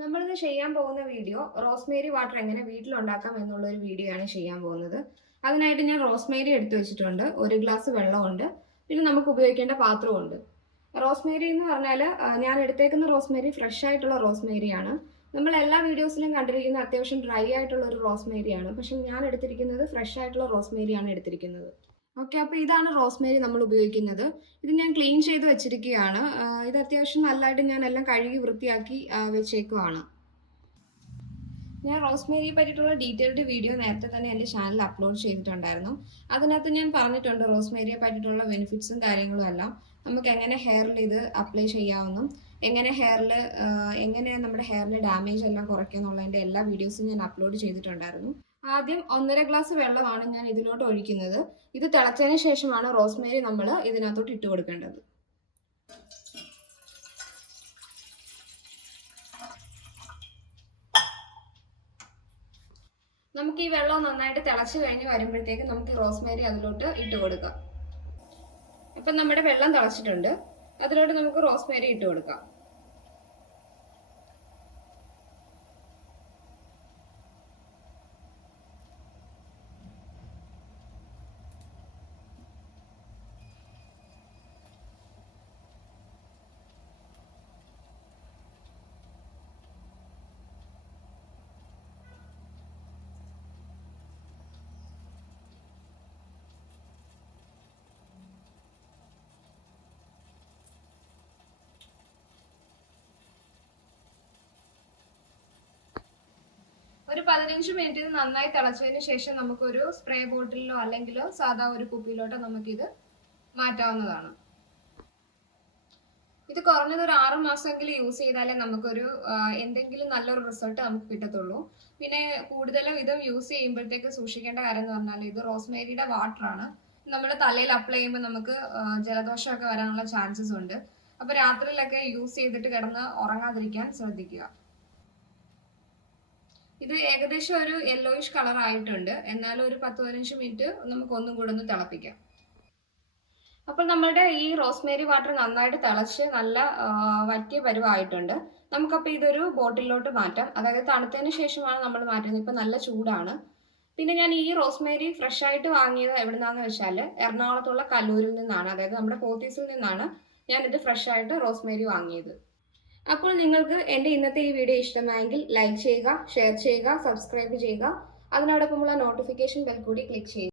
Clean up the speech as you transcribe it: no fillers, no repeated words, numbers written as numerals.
നമ്മളിത് ചെയ്യാൻ പോകുന്ന വീഡിയോ റോസ്മേരി വാട്ടർ എങ്ങനെ വീട്ടിലുണ്ടാക്കാം എന്നുള്ളൊരു വീഡിയോ ആണ് ചെയ്യാൻ പോകുന്നത്. അതിനായിട്ട് ഞാൻ റോസ്മേരി എടുത്തു വെച്ചിട്ടുണ്ട്, 1 ഗ്ലാസ് വെള്ളമുണ്ട്, പിന്നെ നമുക്ക് ഉപയോഗിക്കേണ്ട പാത്രമുണ്ട്. റോസ്മേരി എന്ന് പറഞ്ഞാൽ ഞാൻ എടുത്തേക്കുന്ന റോസ്മേരി ഫ്രഷ് ആയിട്ടുള്ള റോസ്മേരിയാണ്. നമ്മൾ എല്ലാ വീഡിയോസിലും കണ്ടിരിക്കുന്ന അത്യാവശ്യം ഡ്രൈ ആയിട്ടുള്ള ഒരു റോസ്മേരിയാണ്, പക്ഷെ ഞാൻ എടുത്തിരിക്കുന്നത് ഫ്രഷ് ആയിട്ടുള്ള റോസ്മേരിയാണ് എടുത്തിരിക്കുന്നത്. ഓക്കെ, അപ്പോൾ ഇതാണ് റോസ്മേരി നമ്മൾ ഉപയോഗിക്കുന്നത്. ഇത് ഞാൻ ക്ലീൻ ചെയ്ത് വെച്ചിരിക്കുകയാണ്. ഇത് അത്യാവശ്യം നല്ലതായിട്ട് ഞാൻ എല്ലാം കഴുകി വൃത്തിയാക്കി വെച്ചേക്കുവാണ്. ഞാൻ റോസ്മേരിയെ പറ്റിയിട്ടുള്ള ഡീറ്റെയിൽഡ് വീഡിയോ നേരത്തെ തന്നെ എൻ്റെ ചാനലിൽ അപ്ലോഡ് ചെയ്തിട്ടുണ്ടായിരുന്നു. അതിനകത്ത് ഞാൻ പറഞ്ഞിട്ടുണ്ട് റോസ്മേരിയെ പറ്റിയിട്ടുള്ള ബെനിഫിറ്റ്സും കാര്യങ്ങളും എല്ലാം. നമുക്ക് എങ്ങനെ ഹെയറിൽ ഇത് അപ്ലൈ ചെയ്യാവുന്നും എങ്ങനെ നമ്മുടെ ഹെയറിന് ഡാമേജ് എല്ലാം കുറയ്ക്കുക എന്നുള്ളതിൻ്റെ എല്ലാ വീഡിയോസും ഞാൻ അപ്ലോഡ് ചെയ്തിട്ടുണ്ടായിരുന്നു. ആദ്യം 1.5 ഗ്ലാസ് വെള്ളമാണ് ഞാൻ ഇതിലോട്ട് ഒഴിക്കുന്നത്. ഇത് തിളച്ചതിന് ശേഷമാണ് റോസ്മേരി നമ്മൾ ഇതിനകത്തോട്ട് ഇട്ട് കൊടുക്കേണ്ടത്. നമുക്ക് ഈ വെള്ളം നന്നായിട്ട് തിളച്ച് കഴിഞ്ഞ് വരുമ്പോഴത്തേക്ക് നമുക്ക് റോസ്മേരി അതിലോട്ട് ഇട്ട് കൊടുക്കാം. ഇപ്പം നമ്മുടെ വെള്ളം തിളച്ചിട്ടുണ്ട്, അതിലോട്ട് നമുക്ക് റോസ്മേരി ഇട്ട് കൊടുക്കാം. ഒരു 15 മിനിറ്റ് ഇത് നന്നായി തിളച്ചതിന് ശേഷം നമുക്കൊരു സ്പ്രേ ബോട്ടിലോ അല്ലെങ്കിൽ സാധാ ഒരു കുപ്പിയിലോട്ടോ നമുക്കിത് മാറ്റാവുന്നതാണ്. ഇത് കുറഞ്ഞത് ഒരു 6 മാസമെങ്കിലും യൂസ് ചെയ്താലേ നമുക്കൊരു എന്തെങ്കിലും നല്ലൊരു റിസൾട്ട് നമുക്ക് കിട്ടത്തുള്ളൂ. പിന്നെ കൂടുതലും ഇതും യൂസ് ചെയ്യുമ്പോഴത്തേക്ക് സൂക്ഷിക്കേണ്ട കാര്യം എന്ന് പറഞ്ഞാൽ ഇത് റോസ്മേരിയുടെ വാട്ടറാണ്. നമ്മുടെ തലയിൽ അപ്ലൈ ചെയ്യുമ്പോൾ നമുക്ക് ജലദോഷമൊക്കെ വരാനുള്ള ചാൻസസ് ഉണ്ട്. അപ്പോൾ രാത്രിയിലൊക്കെ യൂസ് ചെയ്തിട്ട് കിടന്ന് ഉറങ്ങാതിരിക്കാൻ ശ്രദ്ധിക്കുക. ഇത് ഏകദേശം ഒരു യെല്ലോയിഷ് കളർ ആയിട്ടുണ്ട്, എന്നാലും ഒരു 10-15 മിനിറ്റ് നമുക്ക് ഒന്നും കൂടെ ഒന്ന് തിളപ്പിക്കാം. അപ്പോൾ നമ്മുടെ ഈ റോസ്മേരി വാട്ടർ നന്നായിട്ട് തിളച്ച് നല്ല വറ്റിയ പരുവായിട്ടുണ്ട്. നമുക്കപ്പോൾ ഇതൊരു ബോട്ടിലോട്ട് മാറ്റാം. അതായത് തണുത്തതിന് ശേഷമാണ് നമ്മൾ മാറ്റുന്നത്. ഇപ്പം നല്ല ചൂടാണ്. പിന്നെ ഞാൻ ഈ റോസ്മേരി ഫ്രഷ് ആയിട്ട് വാങ്ങിയത് എവിടുന്നാന്ന് വെച്ചാൽ എറണാകുളത്തുള്ള കല്ലൂരിൽ നിന്നാണ്, അതായത് നമ്മുടെ പോത്തീസിൽ നിന്നാണ് ഞാനിത് ഫ്രഷ് ആയിട്ട് റോസ്മേരി വാങ്ങിയത്. അപ്പോൾ നിങ്ങൾക്ക് എൻ്റെ ഇന്നത്തെ ഈ വീഡിയോ ഇഷ്ടമായെങ്കിൽ ലൈക്ക് ചെയ്യുക, ഷെയർ ചെയ്യുക, സബ്സ്ക്രൈബ് ചെയ്യുക. അതിനോടൊപ്പമുള്ള നോട്ടിഫിക്കേഷൻ ബെൽ കൂടി ക്ലിക്ക് ചെയ്യുക.